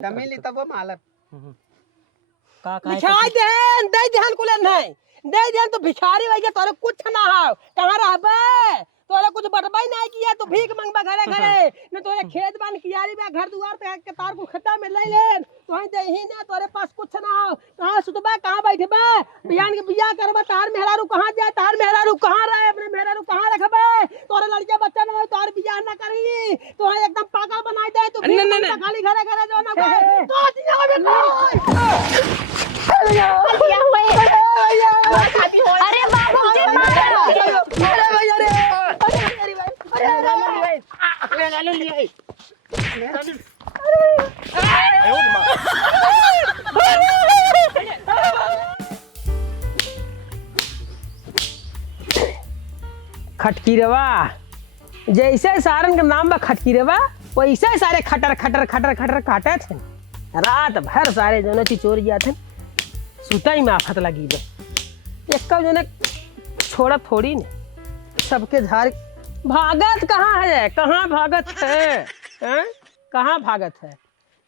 दमेली तब वो मालक का भिखारी देन दे ध्यान कुले नहीं दे ध्यान तो भिखारी भाई के तोरे कुछ ना हो कहां रहबे तोरे कुछ बटबाई नहीं किया तो भीख मंगबा घरे घरे न तोरे खेत बान कियारी बा घर दुआर पे के तार को खड्डा में ले ले तो दे ही ना तोरे पास कुछ ना हो कहां सुतबा कहां बैठबे बियान के बियाह करबा तार मेहरारू कहां जाए तार मेहरारू कहां रहे अपने मेहरारू कहां रखबे तोरे लड़के बच्चा ना हो तार बियाह ना करी तो एकदम पागल बनाई दे तो खाली घरे घरे जो ना तो दिया अरे बाबूजी खटकीरवा जैसे सारन का नाम बा खटकीरवा वैसे सारे खटर खटर खटर खटर काटे थे रात भर सारे जो चिचोर गया थे सुताई में आफत लगी बे एक जो छोड़ा थोड़ी ने सबके झाड़ भागत कहाँ है कहाँ भागत है कहाँ भागत है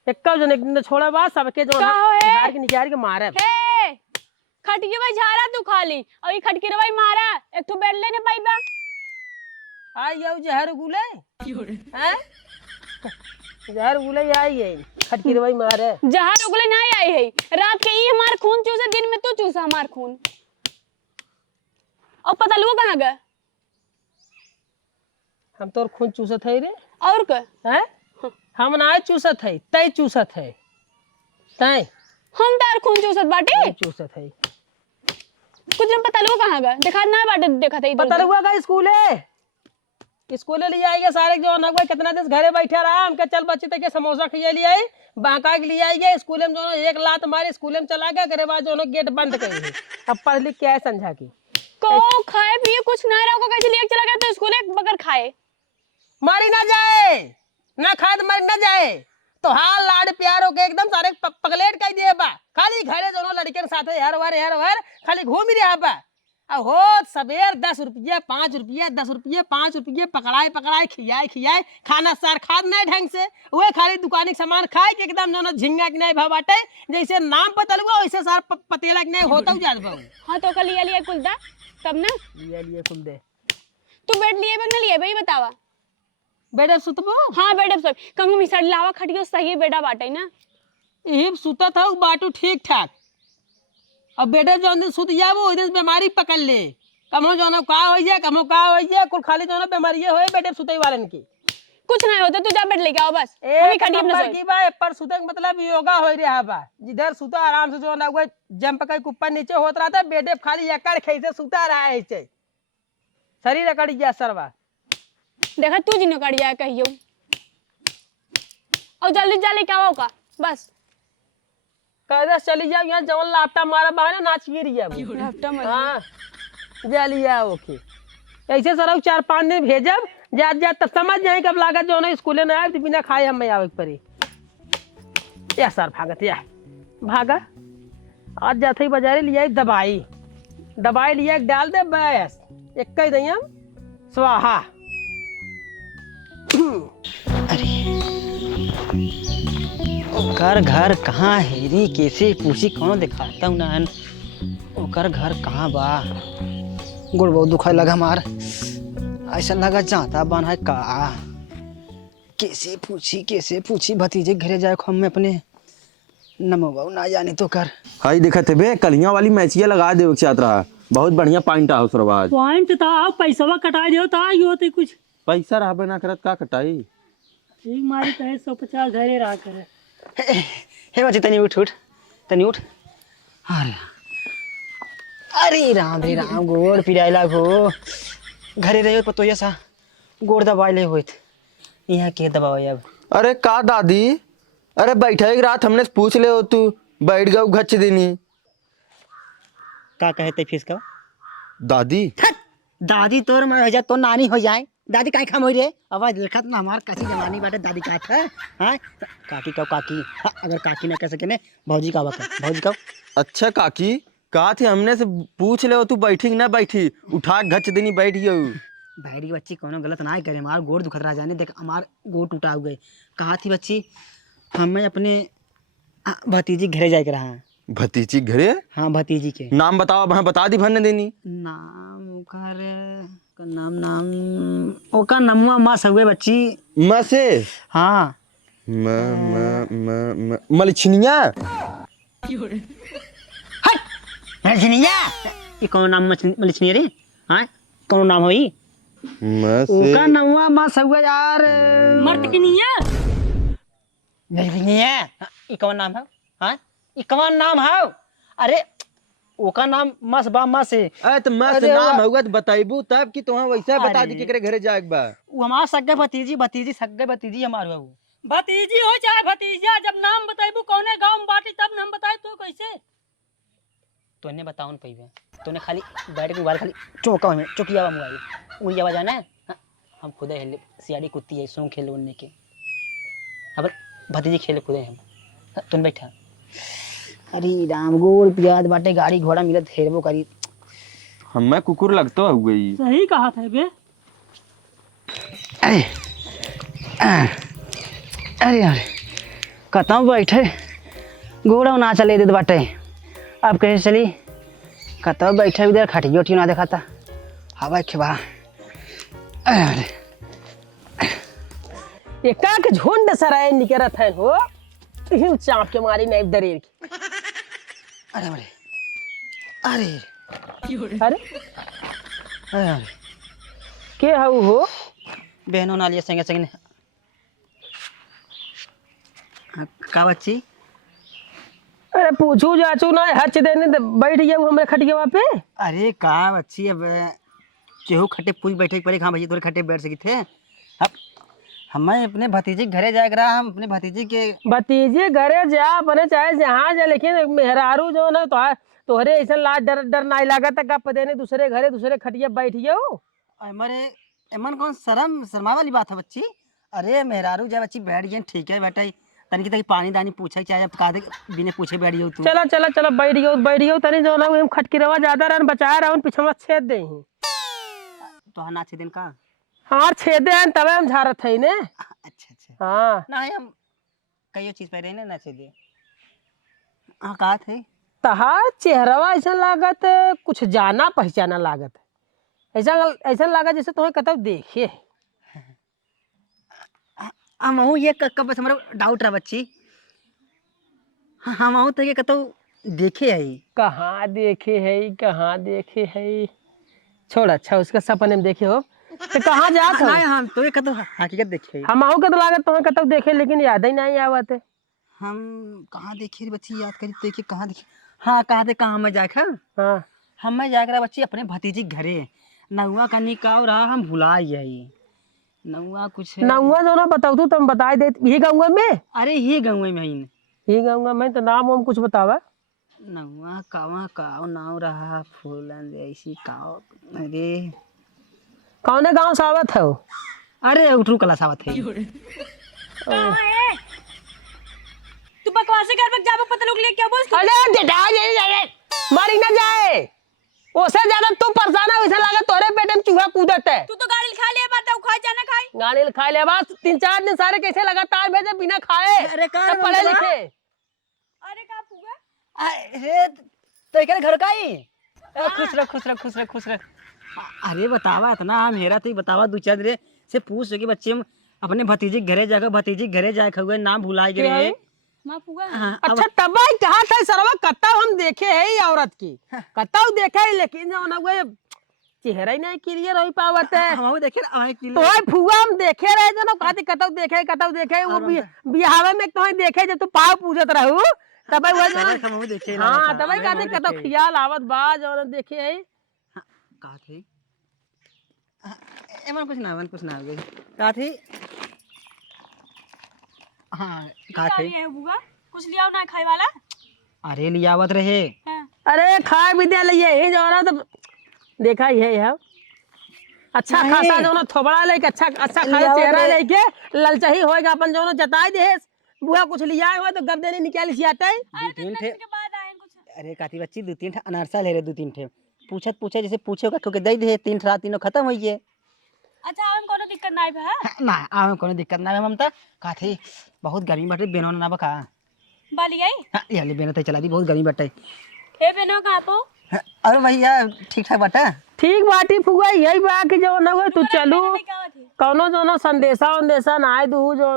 एक जो छोड़ा बा सबके जो झाड़ के निकाल के मारे हे खटकी भाई झारा तू खाली और ये खटकी भाई मारा एक तो बेड लेने पाइबा आई यौ जहर गुले हैं जहर गुले आई है खटकी भाई मारे जहर उगले नहीं आई है रात के ई हमार खून चूसे दिन में तू चूसा हमार खून और पता लुआ कहां गए हम तोर खून चूसत है रे और का हैं हम ना चूसत है तय चूसत है तय हम तार खून चूसत बाटे चूसत है कुछ दिन पता लुआ कहां गए देखा ना बाटे देखा था पता लुआ का स्कूले ले आएगा सारे जो ना कितना दिन घरे बैठे रहा हमके चल बच्चे तक समोसा खिया ले आई बांका के लिए आएगा स्कूल में जो एक लात मारे स्कूल में चला गया घरे बाद जो गेट बंद कर अब पढ़ लिख क्या है समझा की को खाए पिए कुछ ना रहा को कैसे लेके चला गया तो स्कूल एक बगर खाए मारी ना जाए ना खाए तो मारी ना जाए तो हाल लाड प्यारो के एकदम सारे पगलेट कर दिए बा खाली घरे दोनों लड़के साथ हर वार खाली घूम ही रहा बा अब हो सबेर 10 रुपये 5 रुपये 10 रुपये 5 रुपये पकड़ाए खियाए खाना सार खाद नहीं ढंग से वही खाली दुकानी सामान खाए के एकदम जो झिंगा के नहीं भाटे जैसे नाम पता लगा वैसे सार पतेला के नहीं होता जा हाँ तो कल लिया कुल दा तब ना लिए कुल दे तू बेड लिए ना लिए भाई बतावा बेड सुतबो हाँ बेड सब कम मिसड़ लावा खटियो सही बेडा बाटे ना यही सुता था बाटू ठीक ठाक अब बेटे जो दिन सुत जाबो ओइ दिन बीमारी पकड़ ले कमो जो का हो जाए कुल खाली जो बीमारी होए बेटे सुतई वालन की कुछ नहीं होता तू जा बेड लेके आओ बस एक नंबर की बा पर सुते का मतलब योगा हो रहा बा जिधर सुता आराम से जो ना वो जंप कर ऊपर नीचे होत रहा था बेटे खाली एकड़ खैसे सुता रहा है ऐसे शरीर अकड़ गया सरवा देखा तू जिनो कट जाए कहियो और जल्दी जा लेके आओ का बस कैसे चली जाओ यहाँ जवन लापटा मारा बहाने नाच गिर लापटा मार हाँ जा लिया ओके ऐसे सर 4-5 दिन भेजब जा तब समझ जाए कब लागत जो ना स्कूले में आए तो बिना खाए हम आवे पड़ी या सर भागत या भागा आज जाते ही बाजारे लिया दवाई लिया डाल दे बस एक कई दैया स्वाहा ओकर घर कहाँ है री कैसे पूछी कौन दिखाता हूँ ना ओकर घर कहाँ बा गुड़ बहुत दुखाए लगा हमार ऐसा लगा जाता बन है का कैसे पूछी भतीजे घरे जाए हम अपने नमो बाबू ना जाने तो कर हाई देखा थे बे कलियां वाली मैचिया लगा दे छात्रा बहुत बढ़िया पॉइंट हाउस रहा पॉइंट था पैसा कटा दियो तो आई होते कुछ पैसा रहा ना करत का कटाई ठीक मारी कहे 150 घरे रहा करे हे बच्चे तनी उठ अरे राम गोड़ पिराइला हो घरे रहो पतो ये सा गोड़ दबाई ले होइत यहाँ के दबाओ अब अरे का दादी अरे बैठे एक रात हमने पूछ ले हो तू बैठ गए घच देनी का कहते फीस का दादी दादी तोर में हो जाए तो नानी हो जाए दादी काहे खाम हो रे आवाज लिखत ना हमार काकी जवानी बाटे दादी का था हां काकी का काकी अगर काकी ना कह सके ने भौजी का वक्त भौजी का अच्छा काकी कहा थे हमने से पूछ ले तू बैठी ना बैठी उठा घच देनी बैठ गई भाई बच्ची कोनो गलत ना करे हमार गोड़ दुखत रहा जाने देख हमार गोड़ टूटा हो गए कहा थी बच्ची हमें अपने भतीजी घरे जाए के रहा। भतीजी घरे? हाँ भतीजी के नाम बताओ, अब हाँ बता दी भरने देनी। नाम ओकर का नाम नाम ओका नमुआ माँ सगुए बच्ची। म से? हाँ मलछिनिया। मछनिया ये कौन नाम मछनिया रे? हाँ कौन नाम होई? म से ओका नमुआ माँ सगुए यार। मर्दकनिया। मछनिया ये कौन नाम है? हाँ ये कौन नाम है? अरे ओका नाम मस बा माँ से। अरे तो मस्त अरे नाम वाह। होगा तो बताइबू तब कि तुम्हें वैसा बता दी अरे। कि घरे जाए बा। वो हमार सगे भतीजी सगे भतीजी हमार बाबू। भतीजी हो चाहे भतीजा, जब नाम बताइबू कौने गांव में बाटी तब नाम बताए तो कैसे? तूने बताओ न पहले। तूने खाली बैठ के मोबाइल खाली चौका में चौकिया हुआ मोबाइल उड़ी आवाज आना है। हाँ, हम खुदे हेले सियाड़ी कुत्ती है सो खेले उड़ने के। अब भतीजी खेले खुदे हम। हाँ, तुम बैठा। अरे राम गोल प्याज बाटे गाड़ी घोड़ा मिलत हेरबो करी। हमें कुकुर लगतो है गई। सही कहा था बे। अरे अरे अरे कतौ बैठे घोड़ा ना चले दे बाटे। अब कहे चली कतौ बैठे इधर खटियो उठियो ना दिखाता हवा खेबा। अरे एका के झुंड सराय निकरत है हो हिम चाप के मारी नहीं दरेर की। अरे अरे अरे अरे अरे के हऊ हो? बहनों नालिया संगे संगे का बच्ची? अरे पूछू जाचू ना हच देने बैठ गया हमारे खटिया पे। अरे का बच्ची अब केहू खटे पूछ बैठे पड़े। हाँ भैया थोड़े खटे बैठ सकी थे। अब हमें अपने भतीजे के घरे जाएगा रहा। हम अपने भतीजे के भतीजे घरे जा अपने चाहे जहाँ जा, लेकिन मेहरारू जो ना तोहरे ऐसा लाज डर डर नहीं लागत का पता नहीं दूसरे घरे दूसरे खटिया बैठ गयो। हमारे एमन कौन शर्मा वाली बात है बच्ची? अरे मेहरारू जा बच्ची बैठ गए ठीक है बेटा। तनिक तक पानी दानी पूछे चाहे अब का बिना पूछे बैठ गई तू। चला चला चला बैठ गयो तनी जो ना हम खटकिरवा ज्यादा रहन बचाए रहन पिछवा छेद दे। तो हाँ नाचे दिन का हाँ छेदे हैं तबे हम झारत है ने। अच्छा अच्छा हाँ ना हम कई चीज पे रहे ना नाचे दे। हाँ कहा थे तहार चेहरवा ऐसा लागत कुछ जाना पहचाना लागत। ऐसा ऐसा लागत जैसे तुम्हें कतौ देखे। हम ये कब बस हमारा डाउट रहा बच्ची। हाँ हम तो ये कतौ देखे है। कहाँ देखे है कहाँ देखे है? छोड़ अच्छा उसका सपने में देखे हो तो कहाँ जात हो? नहीं हम तो ये कतौ हकीकत देखे। हम आहू कत लागत तुम्हें कतौ देखे लेकिन याद ही नहीं आवत है। हम कहाँ देखे रे बच्ची याद करी देखे कहाँ देखे। हाँ कहा थे कहाँ मैं जाकर हाँ हमें जाकर रहा बच्ची अपने भतीजी के घरे। नहुआ का निकाह रहा हम भुला यही नहुआ कुछ नौवा जो ना बताऊ तू तुम बता दे ये गाँव में। अरे ये गाँव में ही ये गाँव में तो नाम वाम कुछ बतावा। नहुआ कावा काव नाव रहा फूलन ऐसी काव। अरे कौने गाँव से आवत है? अरे उठू कला सावत है। तू बकवासे कर बक जाबो पता लोग ले क्या बोल। अरे डेटा जाए मारी ना जाए ओसे ज्यादा तू परेशान है। वैसा लगा तोरे पेट में चूहा कूदत है। तू तो गाड़ी खा ले बात खा जाना खाई। गाड़ी खा ले बस 3-4 दिन सारे कैसे लगातार भेजे बिना खाए। अरे का सब पढ़े लिखे। अरे का फूगा अरे तो क्या घर का ही खुश रह खुश रह खुश रह खुश रह। अरे बतावा इतना मेरा तो ही बतावा दो चार दिन से पूछ के बच्चे हम अपने भतीजे के घरे जाकर भतीजे के घरे जाए हुए नाम भुलाए गए। मां फूगा। हाँ, अच्छा तबाई कहा था सरवा कत्ता हम देखे है ये औरत की कत्ता देखे है लेकिन जो ना वो चेहरा ही नहीं क्लियर हो पावत है। हम देखे तो है फुआ हम देखे रहे जो ना कहते कतौ देखे वो बिहावे में तो देखे जब तू पाव पूजत रहू तबे वो हम देखे ना हां तबे कहते कतौ ख्याल आवत बा जो देखे है। कहा थे एमन कुछ ना कहा थी। हाँ कहा थे ये फूगा कुछ लियाओ ना खाए वाला। अरे लियावत रहे। हां अरे खाए विद्यालय यही जो ना तो देखा ही है यार। अच्छा नहीं। खासा जो ना थोबड़ा लेके अच्छा अच्छा खाए लियावत चेहरा रहे। लेके ललचही होएगा अपन जो ना जताई दे बुआ कुछ लिया हो तो गर्दे नहीं निकाल सियाटे। दो तीन ठे के बाद आए कुछ। अरे काती बच्ची 2-3 ठे अनारसा ले रहे 2-3 ठे पूछे जैसे पूछे होगा ठोके दे दे 3 रात तीनों खत्म हो गए। अच्छा हम कोनो दिक्कत नहीं है। ना आवे कोनो दिक्कत ना है ममता काथी बहुत गर्मी बाटे बेनो ना बका। बाली आई हाँ ये ले बेना तई चला दी बहुत गर्मी बटे। हे बेनो कहाँ तो अरे भैया ठीक ठाक बटे। ठीक बाटी फुआ यही बा कि जो न हो तू चलू कौनो जो न संदेशा ना आए दू जो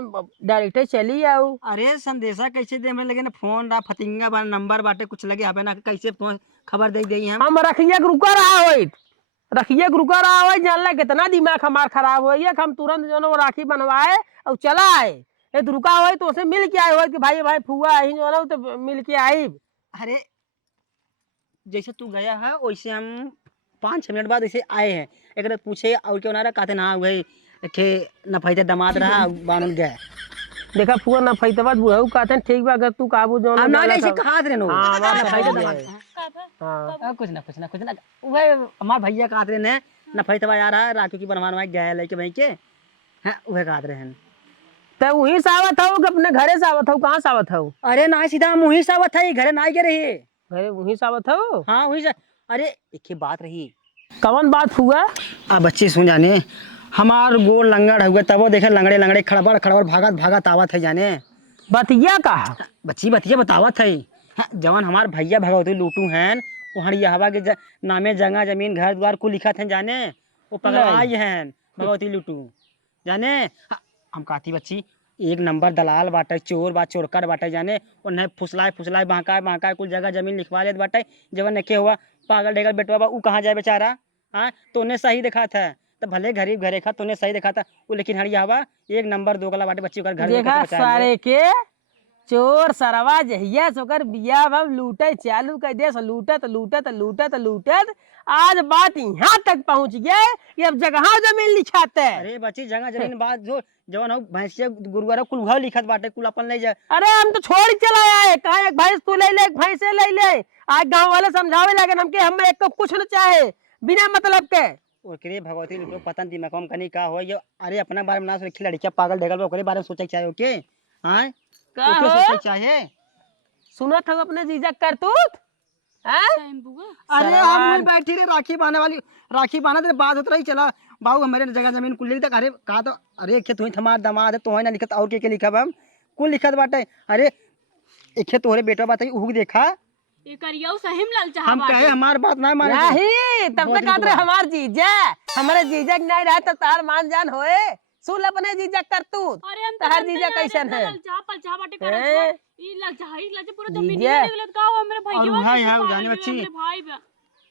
डायरेक्ट चली आऊ। अरे संदेशा कैसे दे हमरे लगे ना फोन रा फतिंगा बा नंबर बाटे कुछ लगे हबे ना कैसे फोन खबर दे देई हम रखिए के रुका रहा होइत रखिए के रुका रहा हो जानला कितना दिमाग हमार खराब हो हम तुरंत जो न वो राखी बनवाए और चला आए। ये तो रुका हो तो उसे मिल के आए हो कि भाई भाई फुआ ही जो न तो मिल के आई। अरे जैसे तू गया है वैसे हम 5-6 मिनट बाद ऐसे आए हैं। एक बार पूछे और क्यों ना रहा कहते ना वही के नफैते दामाद रहा बानन गए। देखा फुआ ना फैतवा बुहू कहते ठीक बा अगर तू काबू जो हम ना कैसे कहा रे नो हां बात नफैते सही दामाद है। कहाँ था हां कुछ ना वही हमार भैया कहत रहे ने नफैतवा आ रहा है राखी की बनवाने गए लेके भाई के हां वही कहत रहे हैं। तो वही सावत हो कि अपने घरे सावत हो कहां सावत हो। अरे ना सीधा मुही सावत है घरे ना गए रही। घरे वही सावत हो। हाँ वही अरे एक ही बात रही। कवन बात फुआ आ बच्ची सुन जाने हमार गोल लंगड़ हुए तबो देखे लंगड़े लंगड़े खड़बड़ खड़बड़ भागत भागत आवत है जाने। बतिया कहा बच्ची बतिया बतावत है। हाँ, जवन हमार भैया भगवती लूटू हैं वहाँ हवा के नामे जगह जमीन घर द्वार को लिखत हैं जाने वो पगड़ाई हैं भगवती लूटू जाने। हाँ, हम कहती बच्ची एक नंबर दलाल बाटे चोर बा चोरकर बाटे जाने उन्हें फुसलाए फुसलाए बहकाए कुल जगह जमीन लिखवा लेत बाटे जवन नके हुआ पागल डेगल बेटवा बा ऊ कहाँ जाए बेचारा। हाँ तो उन्हें सही देखा था तो भले गरीब घरे खा तो उन्हें सही देखा था वो लेकिन हड़िया हवा एक नंबर दो गला बाटे बच्ची घर घर देखा सारे के चोर सरवा जहिया सोकर बिया भव लूटे चालू कर दे लूटत आज बात यहाँ तक पहुँच गए कि अब जगह जमीन लिखाते है। अरे बच्ची जगह जमीन बात जो जवन हो भैंसिया गुरुवार कुल घर लिखत बाटे कुल अपन ले जाए। अरे हम तो छोड़ चला आए कहा एक भैंस तू ले ले एक भैंसे ले ले आज गांव वाले समझावे लगे हमके हम एक को कुछ न चाहे बिना मतलब के ओकरे भगवती लोग पता दिमाग कम कनी का हो ये अरे अपना बारे में ना सोच लड़कियां पागल डेगल बा ओकरे बारे में सोचे चाहिए ओके। हां का ओके हो सोचे चाहिए सुनत हो अपने जीजा करतूत हैं। अरे हम वहीं बैठी रे राखी बाना तेरे बात होत रही चला बाबू हमारे जगह जमीन कुल लिख तक अरे कहा तो अरे एक तू हमार दामाद है तो ना लिखत और के लिखब हम कुल लिखत बाटे। अरे एक तोहरे बेटा बात उहुक देखा ये करियो सही में ललचा हम कहे हमार बात ना माने नहीं तब तक कहते हमार जीजा हमारे जीजा के नहीं रहा तो तार मान जान होए सुन अपने जीजा करतूत। अरे हम तार जीजा कैसन है ललचा पलचा बाटे कर हैं? ई ललचा पूरा जमीन जीजा। ले लेत का हो मेरे और भैया भाई हाँ जाने बच्ची मेरे भाई बा।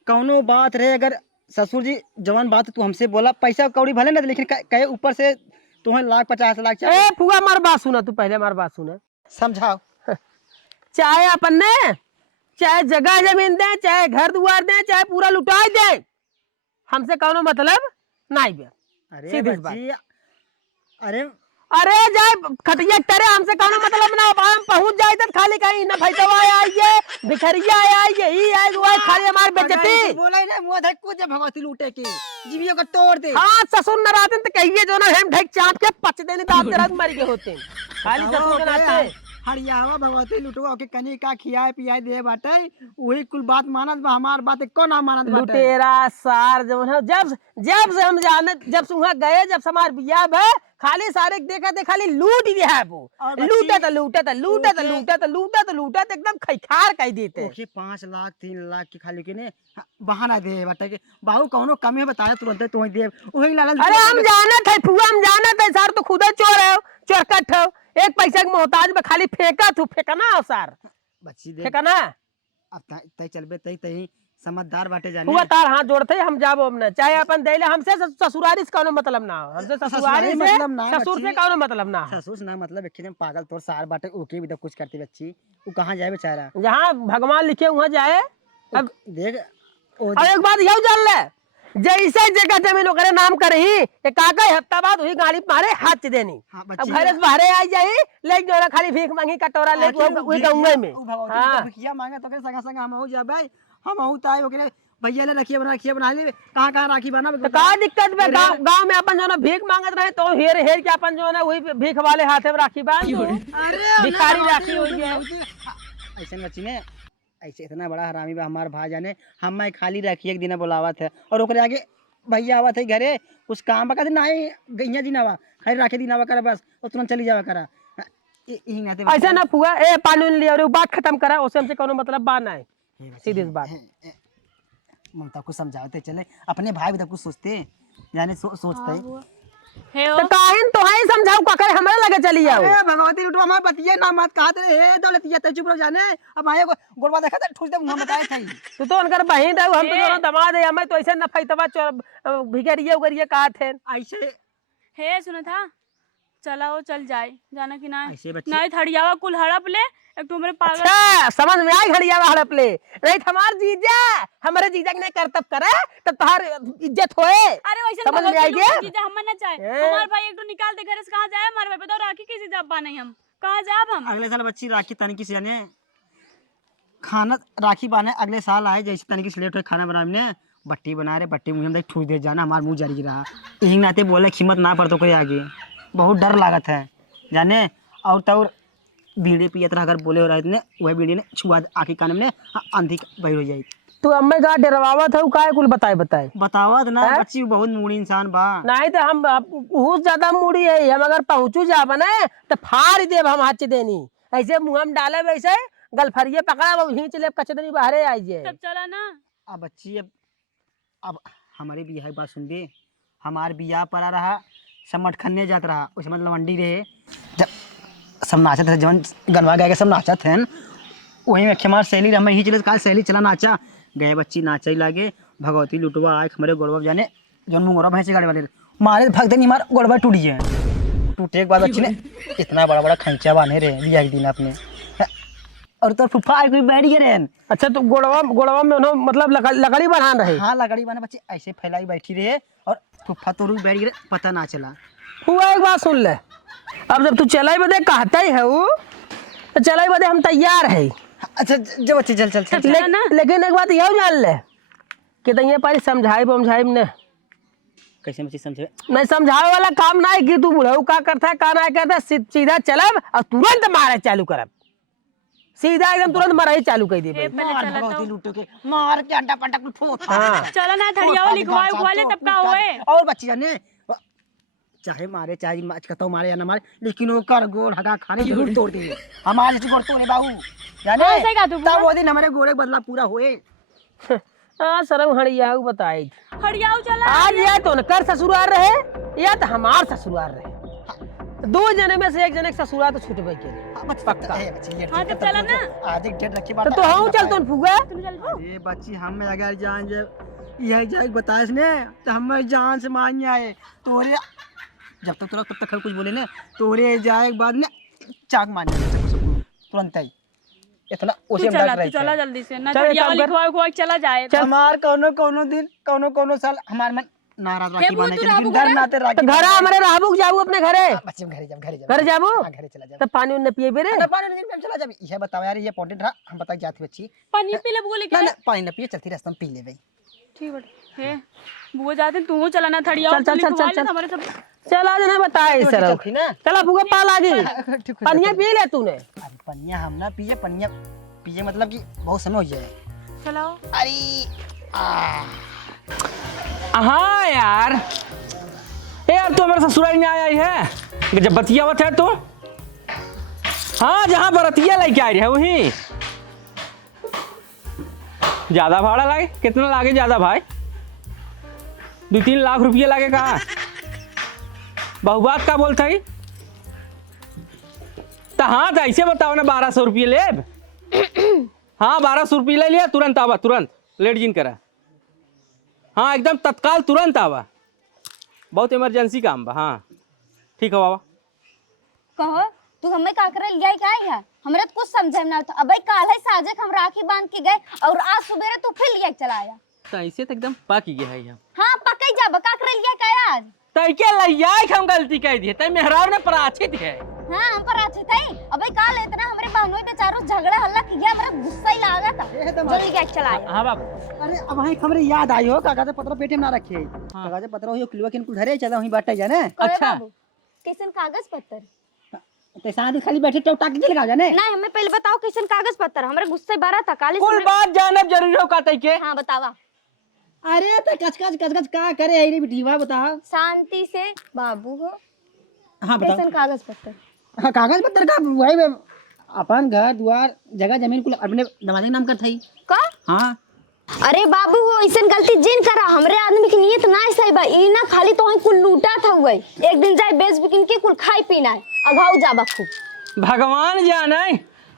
कौनो बात रहे अगर ससुर जी जवान बात तू हमसे बोला पैसा कौड़ी भले ना दे, लेकिन कहे ऊपर से तुम्हें 1,50,000 चाहिए। ए फुगा मार बात सुना तू पहले मार बात सुना समझाओ चाहे अपन ने चाहे जगह जमीन दे चाहे घर दुआर दे चाहे पूरा लुटा दे हमसे कौनो मतलब नहीं बे। अरे सीधी सी बच्ची अरे अरे जाए खटिया टरे हमसे कौनो मतलब ना हम पहुंच जाए तो खाली कहीं ना भैतवा आइए भिखरिया आइए ही आए वो आए खाली हमारी बेइज्जती बोला ही ना मुंह धक को जब भगवती लूटे की जीवियों का तोड़ दे। हाँ ससुर नाराजन तो कहिए जो ना हम ढक चाप के पच देने दांत रात मर गए होते खाली ससुर के नाते हरियावा भगवती लुटवा के कनी का खियाए पियाए दे बाटे वही कुल बात मानत बा हमार बात को ना मानत बाटे। लुटेरा सार जो है जब से हम जाने जब से वहाँ गए जब से हमार बियाह भे खाली सारे देखा थे खाली लूट ही है वो लूटत एकदम खैखार कह देते। ओके 5 लाख 3 लाख की खाली के ने बहाना दे बाटे के बाहू कौनो कमी बताया तुरंत तो दे वही लालच। अरे हम जानत है फुआ हम जानत है सर तो खुद चोर है चोरकट है एक पैसा के मोहताज में खाली फेंका तू फेंकना हो सर बच्ची दे फेंकना अब तय चलबे तई समझदार बाटे जाने हुआ तार हाथ जोड़ते हम जाबो हमने चाहे अपन देले हमसे ससुरारी से कौनो मतलब ना हो हमसे ससुरारी से मतलब ना ससुर से कौनो मतलब ना हो। ससुर ना मतलब एक पागल तोर सार बाटे ओके भी तो कुछ करती बच्ची वो कहाँ जाए बेचारा जहाँ भगवान लिखे वहाँ जाए। अब देख और एक बात यह जान ले जैसे जगह जमीन ओकरे नाम करही एक काका हफ्ता बाद वही गाड़ी मारे हाथ देनी हाँ, अब घरे से बाहरे आई जाई ले जो खाली भीख मांगी कटोरा ले वही गांव में हां भिखिया मांगे तो संगा संगा हम हो जाबे हम हो ताई ओकरे भैया ले रखिए बना ले कहां राखी बना तो का दिक्कत बे गांव में अपन जो ना भीख मांगत रहे तो हेर हेर के अपन जो ना वही भीख वाले हाथे में राखी बांध अरे भिखारी राखी हो गया ऐसे बच्ची ने ऐसे इतना बड़ा हरामी बा हमार भाई जाने हम मैं खाली रखी एक दिन बुलावत है और ओकरे आगे भैया आवत है घरे कुछ काम बका नहीं गैया दिनावा खाली राखे दिनावा करा बस और तुरंत चली जावा करा यही नाते ऐसा ना फुआ ए पानी उनी लिया बात खत्म करा उससे हमसे कोनो मतलब बात नहीं सीधी सी बात ममता को समझाते चले, अपने भाई भी तो कुछ सोचते जाने सोचते हे तो काहिन तो है समझाऊ काकर हमरा लगे चली जाओ। अरे भगवती लुटवा हमार बतिये ना मत कहत रे हे दौलतिया ते चुप रहो जाने। अब आए गोरबा देखा त ठुस दे मुंह में बताए थई तू तो उनकर बहिन है हम तो दोनों दामाद है हमें तो ऐसे न फैतवा भिगरिए उगरिए कहा थे ऐसे हे सुना था चला वो चल जाए जाना कि ना ऐसे बच्चे नहीं थड़ियावा कुल हड़प ले एक तो मेरे पागल अच्छा समझ में आई घड़िया हड़प ले नहीं हमार जीजा हमारे जीजा के नहीं करतब करे तब तोहार इज्जत होए। अरे वैसे समझ में आई गे? हम ना चाहे हमारे भाई एक तो निकाल दे घर से कहाँ जाए हमारे भाई बताओ राखी किसी जब पा नहीं हम कहाँ जाब हम अगले साल बच्ची राखी तनिकी से जाने खाना राखी बाने अगले साल आए जैसे तनिकी से लेट हो खाना बनाने बट्टी बना रहे बट्टी मुंह में देख ठूस दे जाना हमार मुंह जरी रहा यही नाते बोले कीमत ना पड़ तो कोई आगे बहुत डर लागत है जाने। और तो बीड़ी पियत रहा अगर बोले हो रहे वह बीड़ी ने छुआ आखिर कान में आंधी बही हो जाए तू अम्मे का डरवावा था काहे कुल बताए बतावत ना बच्ची बहुत मूड़ी इंसान बा नहीं तो हम बहुत ज्यादा मूड़ी है हम अगर पहुंचू जा बने तो फाड़ देव हम हाथ देनी ऐसे मुंह में डाले वैसे गलफरिए पकड़ा वो हिंच ले कचदनी बाहरे आई जे तब चला ना अब बच्ची अब हमारे बियाह की बात सुन दे हमार बियाह पर आ रहा सब मटखन्ने जात रहा उस मतलब अंडी रहे जब सब नाचत थे जवन गनवा गए सब नाचत हैं वही में हमार सहेली हमें ही चले काल सहेली चला नाचा गए बच्ची नाचे लागे भगवती लुटवा आए हमारे गोड़वा जाने जौन मुंगोरा भैंसे गाड़ी वाले मारे भगते नहीं मार गोड़वा टूट गए टूटे के बाद बच्ची ने इतना बड़ा बड़ा खैंचा बांधे रहे बियाह के दिन अपने और तो फुफा कोई बैठ गए रहे। अच्छा तो गोड़वा में उन्होंने मतलब लकड़ी बढ़ा रहे हाँ लकड़ी बने बच्चे ऐसे फैलाई बैठी रहे और फुफा तो बैठ गए पता ना चला। हुआ एक बात सुन ले अब जब तू चलाई बदे कहता ही है वो तो चलाई बदे हम तैयार है। अच्छा जब बच्चे चल चल चल लेकिन एक बात यह जान ले कि तैयार पारी समझाई ने कैसे बच्चे समझे नहीं समझावे वाला काम ना है कि तू बुढ़ऊ का करता है का ना करता सीधा चलब और तुरंत मारे चालू करब सीधा एकदम तुरंत मारे चालू कर दे भगवती लूटो के मार के अंडा पंडा कुछ फोड़ चला ना थड़ियावा लिखवा ले तब का होए और बच्ची जाने चाहे मारे चाहे कहता मारे या ना मारे लेकिन वो कर गोड़ हगा खाने जरूर तोड़ देंगे हमारे से गोड़ तोड़े बाबू जाने तब वो दिन हमारे गोड़े बदला पूरा हुए। हाँ सरम हड़िया बताई हड़ियाऊ चला आज या तो कर ससुराल रहे या तो हमार ससुराल रहे दो जने में से एक जने के ससुराल तो छूटबे के पक्का। हाँ तो चला ना आज एक डेट रखी बात तो हम चल तो फुगा अरे बच्ची हम अगर जान जब यह जाए बताए ने तो हम जान से मारने आए तोरे जब तक तोरा तब तक कुछ बोले ना तोरे जाए के बाद ने चाक मारने तुरंत ही इतना उसे हम डर रहे चला जल्दी से ना थड़ियावा लिखवा चला जाए हमार कोनो दिन कोनो साल हमार मन नाराज राखी बांधे के लेकिन डर नाते राखी घर हमारे रहबू जाबू अपने घरे बच्चे घरे जाब घर जाबू घरे चला जा तो पानी उन्ने पिए बेरे ना पानी नहीं चला जा यह बताओ यार ये पॉइंट रहा हम बता जाती बच्ची पानी पी ले बोले ना ना पानी ना पिए चलती रास्ते में पी ले भाई ठीक है हे बुआ जाते तू चला ना थड़ियावा चल हमारे सब चल आज ना बताए सर चला फुगा पाल आ गई पनिया पी ले तूने अरे पनिया हम ना पिए पनिया पिए मतलब कि बहुत समय हो जाए चलाओ अरे हाँ यार यार तो हमारे ससुराल में आई है जब बतियावत है तो हाँ जहाँ बरतिया लेके आई है वहीं ज्यादा भाड़ा लागे कितना लागे ज्यादा भाई 2-3 लाख रुपये लागे कहा बहुबात का बोलता ही तो हाँ तो ऐसे बताओ ना 1200 रुपये ले हाँ 1200 रुपये ले लिया तुरंत आवा तुरंत लेट जिन करा हाँ एकदम तत्काल तुरंत आवा बहुत इमरजेंसी काम बा हाँ ठीक है बाबा कहो तू हमें का करे लिया क्या है हमरा तो कुछ समझे ना तो अबे काल है साजे हम राखी बांध के गए और आज सुबह तू फिर लिया चला आया तो ऐसे तो एकदम पाकी गया है हम हां पक्का जा का करे लिया क्या आज तई के लइया हम गलती कह दिए तई मेहरार ने पराचित है हां हम पर अच्छे थे अबे काल इतना हमरे बहनों के चारों झगड़ा हल्ला किया हमरा गुस्सा ही लगा था जल्दी गया चला आया हाँ बाबू अरे अब वहीं खबर याद आई हो कागज पत्र पेटे में ना रखे कागज पत्र हो किलो किन कुल घरे चला वहीं बाटे जाने अच्छा कैसन कागज पत्र ते शादी खाली बैठे टोटा के चल जाने नहीं हमें पहले बताओ कैसन कागज पत्र हमरे गुस्से बारा था काले कुल बात जानब जरूरी हो का तई के हां बतावा अरे तो कच का करे है रे बिटीवा बता शांति से बाबू हो हां बता कैसन कागज पत्र हाँ कागज पत्र का वही में अपन घर द्वार जगह जमीन कुल अपने दमाद के नाम कर थई। का हाँ अरे बाबू हो ऐसन गलती जिन करा हमरे आदमी की नियत ना सही बा ई ना खाली तो कुल लूटा था हुए एक दिन जाए बेच बिकिन के कुल खाई पीना है अघाऊ जाबा खूब भगवान जाने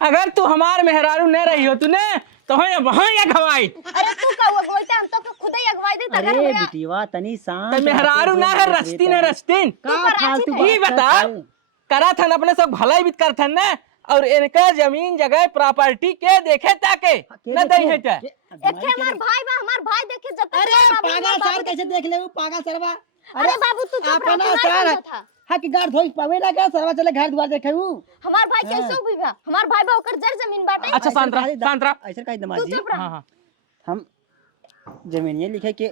अगर तू हमार मेहरारू न रही हो तूने तो वहाँ या खवाई अरे तू का हुआ बोलता हम तो खुद ही अगवाई दे अरे तगर बिटिया तनी शांत तो मेहरारू ना है रस्ती न रस्तीन का फालतू ये बता करा थन अपने सब भलाई भी कर थन ना और इनका जमीन जगह प्रॉपर्टी के देखे ताके न दई है ता एक हमार भाई देखे जब तक अरे बाबू पागल बाबू सर कैसे देख ले पागल सरवा। अरे बाबू तू चुप रह, अपना तू नहीं सर समझा था। हाँ कि घर धोई पावे ना का सरवा चले घर द्वार देखे हमार भाई कैसे हुई बा हमार भाई बा ओकर जड़ जमीन बाटे अच्छा शांत रह ऐसा कहीं तू दमाद जी चुप रह। हाँ हाँ हम जमीनिए लिखे के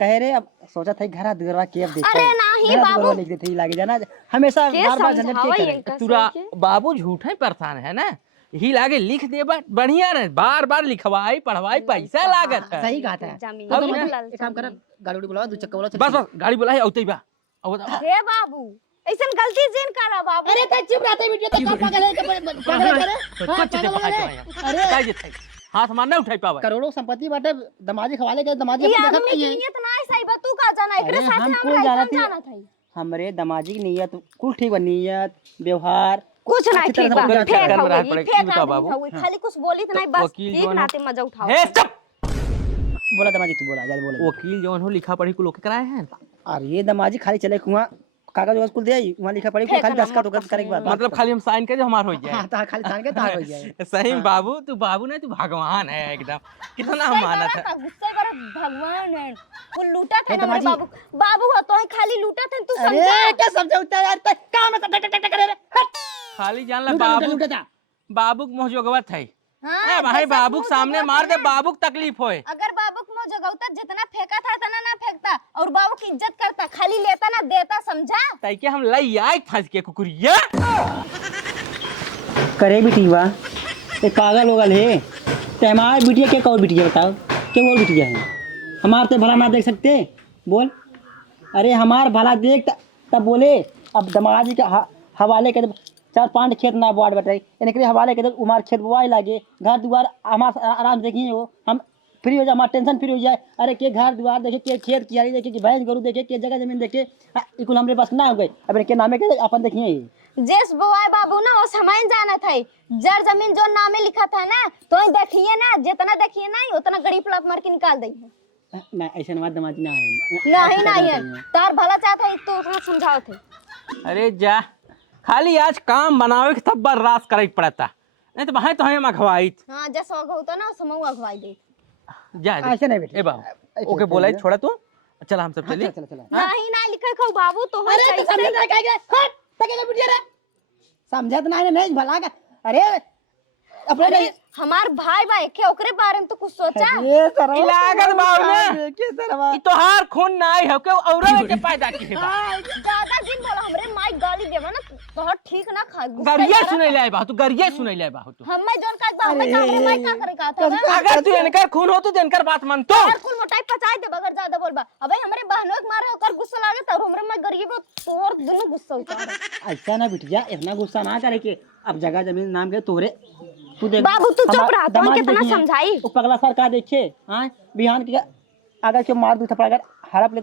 कह रहे अब सोचा था घर दुआरवा के अब देखे अरे नहीं बाबू। लिख देते ही लागे जाना हमेशा के बार बार झंझट समझावा के ये करे। कैसे तुरा के? बाबू झूठे परेशान है ना यही लागे लिख दे बढ़िया रहे बार बार लिखवाई पढ़वाई पैसा लागत है सही कहा था। जमीन तो अब मतलब एक काम कर गाड़ी उड़ी बुलाओ दो चक्का बुलाओ बस बस गाड़ी बुलाई औते बा अब हे बाबू ऐसन गलती जिन करा बाबू अरे तो चुप रहते वीडियो तो का पागल है पागल करे अरे काय जित हाथ मार ना उठाई पावा करोड़ों संपत्ति बाटे दमाजी खवाले के दमाजी ये अपने आदमी देखत की नहीं है। नियत ना सही बा तू का जाना एकरे अरे साथ हम हम कुल रही जानत ही- जाना था हमरे दमाजी की नियत कुल ठीक बा नियत व्यवहार कुछ नहीं अच्छी तरह ठीक से बा समझा फेक कर रहा है, हवे पड़े, फेक ये बताओ आदमी बाबू। हवे खाली कुछ बोली तो नहीं बस वकील ठीक जो है ना- नाते मजा उठाओ हे स्टॉप बोला दमाजी तू बोला ज्यादा बोले वकील जवन हो लिखा पढ़ी कुल ओके कराए हैं और ये दमाजी खाली चले कुआं कागज वागज कुल दे वहां लिखा पड़ी कुल खाली फेंकना दस्खत मत उखत करे के बाद मतलब खाली हम साइन कर हमार हो जाए हां तो खाली थान के तार हो जाए। सही में बाबू तू बाबू नहीं तू भगवान है एकदम कितना हम माना था गुस्से कर भगवान है वो लूटा था हे ना हमारे दमाजी। बाबू बाबू हो तो ही खाली लूटा था तू समझा अरे क्या समझौता यार काम में टक टक टक करे रे हट खाली जान ला लूटा बाबू लूटा था। बाबू के मोहजोगवत है हाँ, भाई जैसा बाबू मुंह के सामने जगह मार दे है। बाबू को तकलीफ होए अगर बाबू को मुंह जगौता जितना फेंका था इतना ना फेंकता और बाबू की इज्जत करता खाली लेता ना देता समझा ताई के हम लई आए फंस के कुकुरिया करे बिटिया ये पागल होगल है ते हमारे बिटिया के कौन बिटिया बताओ के वो बिटिया है हमारे ते भला ना देख सकते बोल अरे हमार भला देख तब बोले अब दमाजी के हवाले के 4-5 खेत ना बाढ़ बटाई इनके हवाले के उमार खेत बुआई लागे घर दुआर हमार आराम से देखिए वो हम फ्री हो जाए हमारा टेंशन फ्री हो जाए अरे के घर दुआर देखे के खेत कियारी देखे कि भैंस गरु देखे के जगह जमीन देखे इकुल हमरे पास ना हो गई अब इनके नामे के अपन देखिए जेस बुआई बाबू ना वो समय जाना था जड़ जमीन जो नामे लिखा था ना तो ही देखिए ना जितना देखिए ना उतना गरीब प्लॉट मार के निकाल दी ना ऐसा बात दमाजी ना है नहीं नहीं है तार भला चाहता है तो उसको समझाओ थे अरे जा खाली आज काम बनावे के तब बर्दाश्त करे के पड़ता नहीं तो वहां तो हमें मखवाई हाँ जैसा होता ना समूह अगवाई दे जा जा। ऐसे नहीं बेटे ए बाबू ओके बोला छोड़ा तू चल हम सब चली चलो चलो नहीं नहीं लिखे खो बाबू तो हम अरे तो समझ ना कह गए हट तके बिटिया रे समझत ना नहीं भला का अरे अपने अरे हमार भाई भाई के ओकरे बारे में तो कुछ सोचा ये सरवा लागत बाबू ने के सरवा ई तो हार खून ना आई है के औरत के पैदा की है ज्यादा दिन बोला हमरे माई गाली देवा ना तो ठीक ना खा गरिये सुनै ले बा तू गरिये सुनै ले बा तू हमें जोन का बा हमें हमरे माई का करे का था अगर तू इनकर खून हो तो इनकर बात मान तो और कुल मोटाई पचाई दे बगर ज्यादा बोलबा अबे हमरे बहनों के मारे ओकर गुस्सा लागे त हमरे माई गरीब तोर दोनों गुस्सा होता ऐसा ना बिटिया इतना गुस्सा ना करे के अब जगह जमीन नाम के तोरे तू देख बाबू तू चुप रहा तो दमाद कितना देखिए, समझाई वो पगला सरकार देखे हां बिहान के अगर के मार दू थपड़ा अगर हड़प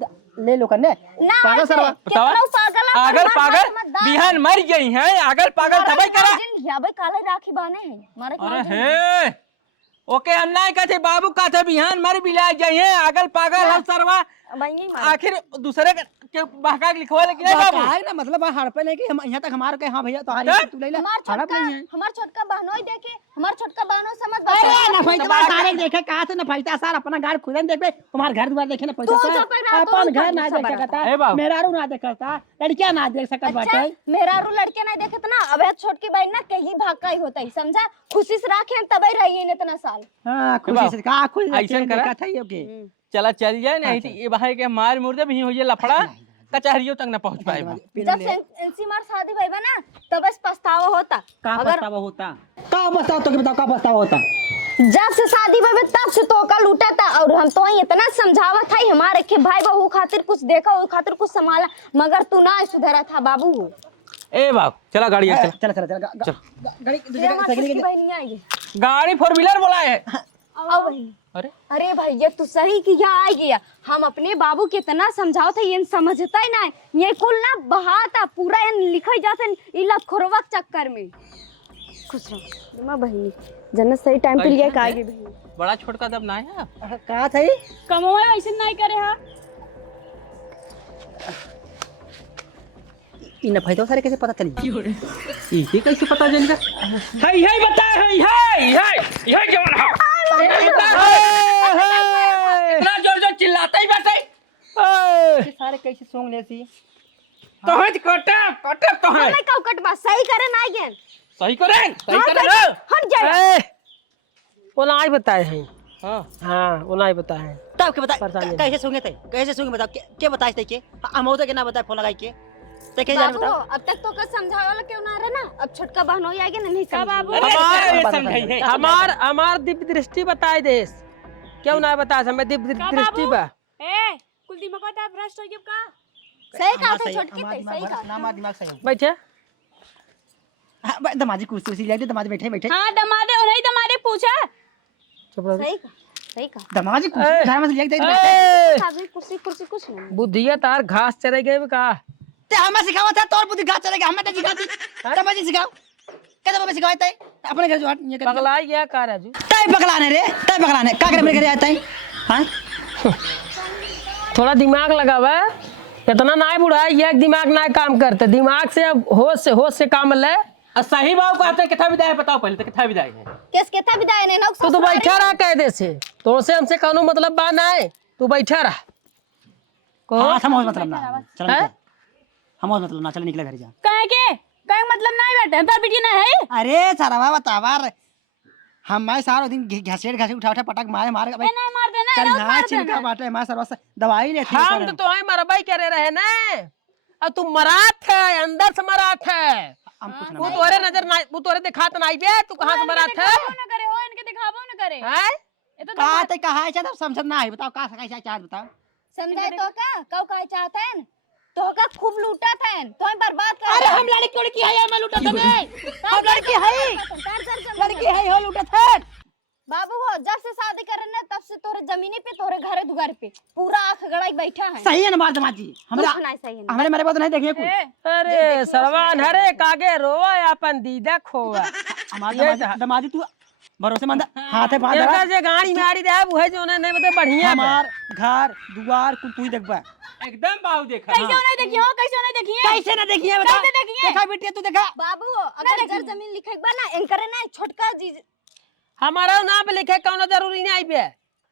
ले लो करने ना पागल सरवा बतावा कितना पागल है, अगर पर पागल मत दाल। बिहान मर गई है अगर पागल तबे करा जिन याबे काले राखी बाने हैं मारे अरे हे ओके हम नहीं कहते बाबू कहते बिहान मर बिला जाइए अगल पागल हम सरवा बंगी मार आखिर दूसरे के बहका के लिखवा ले कि बाबू है ना मतलब हड़पे नहीं कि हम यहाँ तक हमार के हां भैया तोहारी चल। तू ले ले हमार हड़प छोटका नहीं है हमार छोटका बहनोई देखे हमार छोटका बहनोई समझ अरे ना पैसा सारे देखे कहां से ना पैसा सार अपना गाड़ खुद देखे तुम्हार घर द्वार देखे ना पैसा तू सार जो पैदा तो अपन नहीं घर ना कर देख सकता सकता ए बाबू। मेरा रू ना देख सकता लड़कियां ना देख सकत अच्छा बाटे मेरा रू लड़के नहीं देखे ना अबे छोटकी बहन ना कहीं भाग ही होता है समझा खुशी से राखे तबे रहिए इतना साल हां खुशी से का खुश ऐसन करा? देखा था ओके चला चल जाए नहीं तो ये बाहर के मार मुर्दे भी हो ये लफड़ा कचहरियों तक ना पहुंच पाए जब एनसी मार शादी भई बा ना तब बस पछतावा होता का अगर पछतावा होता का पछतावा तो बताओ का पछतावा होता जब से शादी भई बा तब से तो का लूटा था और हम तो इतना समझावा था हमारे के भाई बहू खातिर कुछ देखा और खातिर कुछ संभाला मगर तू ना सुधरा था बाबू ए बाप चला गाड़ी चला चला चला चला गाड़ी मेरा माँ छोटकी भाई नहीं आएगी। गाड़ी 4 व्हीलर बोला है। आओ भाई। अरे अरे भैया तू सही किया आ गया। हम अपने बाबू के इतना समझाओ था ये समझता ही ना। ये कुल ना बहाता पूरा ये लिखा जाता ई लखोरवा के चक्कर में। खुश रहो मां बहनी जन्नत सही टाइम पे लिया का आगे बहनी। बड़ा छोटका दब ना है। कहा था कमवा ऐसे नहीं करे हा। इन फायदा सारे कैसे पता चली? ये कैसे पता चलेगा? है बता है जवान इतना जोर जोर चिल्लाता ही बैठे। सारे कैसे सोंग लेसी? तो है कटे तो है। मैं कौकट बा सही करे ना आगे। सही करे हट जाए। वो ना बताए हैं। हां हाँ वो ना बताए हैं। तब के बता कैसे सोंगे थे? कैसे सोंगे बताओ के बताए थे के? हम हो तो के ना बताए फोन लगाई के। ते के जान बाबू बताओ। अब तक तो का समझावे वाला क्यों ना रहे ना। अब छोटका बहन हो आएगा ना नहीं समझ। बाबू हमार दिव्य दृष्टि बताए देश क्यों ना बता हमें दिव्य दृष्टि बा। ए कुल दिमाग का भ्रष्ट हो गया का। सही कहा था छोटकी भाई सही कहा। ना मार दिमाग सही बैठे। दमाजी कुर्सी ले दमाजी बैठे हां दमादे और नहीं दमादे पूछा। चुप रहो। सही कहा। दमाजी कुर्सी घर में से ले दे। साबी कुर्सी कुछ नहीं। बुद्धिया तार घास चरे गए का ते हमें सिखावा था तोर बुद्धि घास चरेगा हमें तो सिखाती दमाजी सिखाओ कैसे मैं सिखाए थे अपने घर जो ये कर पगला गया का राजू तय पगलाने का करे मेरे घर आता है। हां थोड़ा दिमाग लगावा इतना ना बुढ़ा ये दिमाग ना काम करते दिमाग से होश से काम ले। सही बात कहते किथा विदाई बताओ पहले तो किथा विदाई है। किस केता विदाई ने ना तू बैठा रहा कह दे से तो से हमसे कोनो मतलब बा ना है तू बैठा रहा को हम मतलब ना चल हम मतलब ना चल निकले घर जा कहे मतलब नहीं बैठे तो बेटी ना है। अरे सारा बतावार हम मैं सारा दिन घासे उठा पटक मारे नहीं मार देना चल ना छिलका बाटे मैं सरवा दवाई लेती हम तो है मरबाई करे रहे ना और तू मराठ है अंदर से मराठ है हम कुछ ना वो तोरे नजर ना वो तोरे दिखात नहीं बे तू कहां से मराठ है ना करे हो इनके दिखाबो ना करे हैं ये तो कहा ते कहा है तब समझ ना है बताओ का कैसा चाहत बताओ समझाए तो का कौ कहे चाहते हैं तो का खूब लूटा था तो बर्बाद कर। अरे हम लड़की है हम लूटा थे हम लड़की है हो लूटा थे। बाबू हो जब से शादी करे ना तब से तोरे जमीनी पे तोरे घरे दुआर पे पूरा आंख गड़ाई बैठा है। सही है ना बात दमाजी हमरा हमारे मेरे बात नहीं देखिए कुछ। अरे सरवान हरे कागे रोवा अपन दीदा खोवा हमारे दमाजी तू भरोसेमंद हाथ है बांध रहा जे गाड़ी में आड़ी रहा वो है जो नहीं बता बढ़िया हमार घर दुआर कुल तू देखबा एकदम बाऊ देखा। कैसे नहीं देखी हो कैसे ना देखिए बता देखा बेटी तू देखा बाबू अगर घर जमीन लिखे बा ना इनकरे ना छोटका जी हमारा नाम पे लिखे कौनो जरूरी नहीं आई पे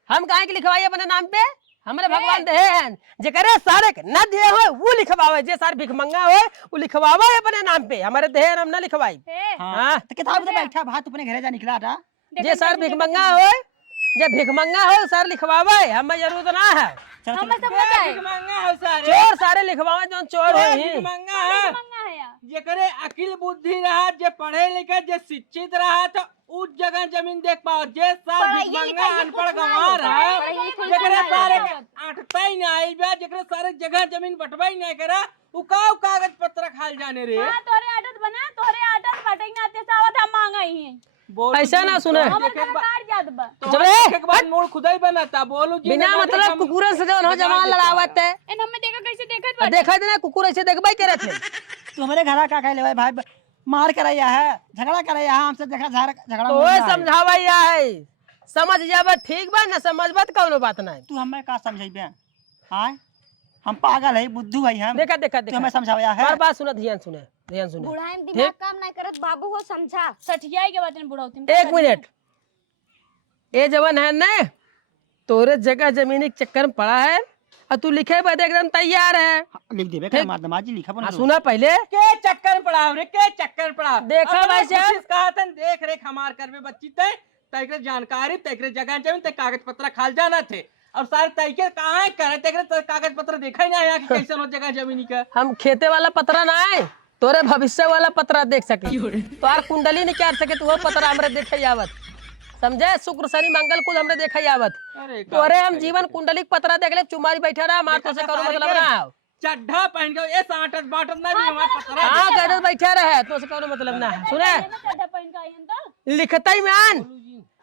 हम काहे के लिखवाई अपने नाम पे हमरे भगवान दे हैं जेकरे सारे न दे हो वो लिखवावे जे सार भिखमंगा हो वो लिखवावे अपने नाम पे हमारे दे हम ना लिखवाई। हां तो किताब में बैठा भात अपने घरे जा निकला था जे सार भिखमंगा हो जे भिखमंगा हो सार लिखवावे हमें जरूरत ना है। हम सब पता है भिखमंगा हो सारे चोर सारे लिखवावे जो चोर है भिखमंगा है मंगा है यार। जेकरे अकिल बुद्धि रहा जे पढ़े लिखे जे शिक्षित रहा तो उस जगह जमीन देख पाओ जे सार भिखमंगा अनपढ़ गंवार है जेकरे सारे आठता ही नहीं आई बे जेकरे सारे जगह जमीन बटवा ही नहीं करा उ कागज पत्र खाल जाने रे। हां तोरे आदत बना तोरे आदत बटेंगे आते सावत हम मांगा ही है ऐसा ना सुने हमर कार जात बा तो एक बार मोड़ खुदाई बनाता बोलू जी बिना मतलब कुकुर से जो हो जवान लड़ावत है इन हमें देखा कैसे देखत बा देखा देना कुकुर ऐसे देखबाई करे थे तू हमारे घर का कह ले भाई मार कराया है झगड़ा कराया है हमसे देखा झगड़ा तो ओए समझावैया है समझ जाब ठीक बा ना समझबत कौनो बात नहीं तू हमें का समझाइबे हां हम पागल है बुद्धू है हम देखा तू हमें समझावैया है हर बात सुन ध्यान सुने बुढ़ाई में दिमाग काम नहीं करत बाबू हो समझा सठियाई के बात में बुढ़ाउती एक मिनट ए जवान है ना तोरे जगह जमीनी के चक्कर में पड़ा है और तू लिखे बदे एकदम तैयार है लिख देबे का मार दमाजी लिखा बना सुना पहले के चक्कर पड़ा रे के चक्कर पड़ा देखा वैसे कहा था देख रेख हमार करवे बच्ची ते तैकरे जानकारी तैकरे जगह जमीन ते कागज पत्र खाल जाना थे और सारे तैके कहां करे तैकरे कागज पत्र देखा ही ना आया कि कैसे हो जगह जमीनी का हम खेते वाला पत्र ना है तोरे भविष्य वाला पत्र देख सके तोर कुंडली नहीं कर सके तू पत्र हमरे देखे आवत समझे शुक्र शनि मंगल कुल हमरे देखा आवत तोरे हम जीवन कुंडली पत्र देख ले चुमारी बैठा रहा मार तो से करो मतलब ना चड्ढा पहन के ये साटत बाटत ना भी हमार पतरा हाँ गदर बैठा रहे तो से कोनो मतलब ना है सुने चड्ढा पहन के आई तो लिखता ही मान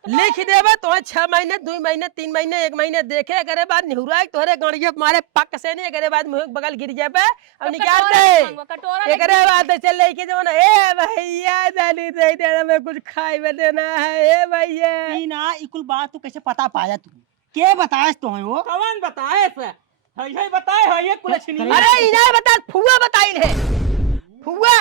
लिख देबे तो 6 महीने 2 महीने 3 महीने 1 महीने देखे करे बाद निहुरा तोरे गणिया मारे पक से नहीं करे बाद मुंह बगल गिर जाए पे अब निकाल दे कटोरा एकरे बाद चल लेके जो ना ए भैया दाली दे दे में कुछ खाए में देना है ए भैया ई ना इकुल बात तू कैसे पता पाया तू के बताएस तो है वो कौन बताए से है बताए है ये कुल छिनी अरे इना बता फुआ बताइन है फुआ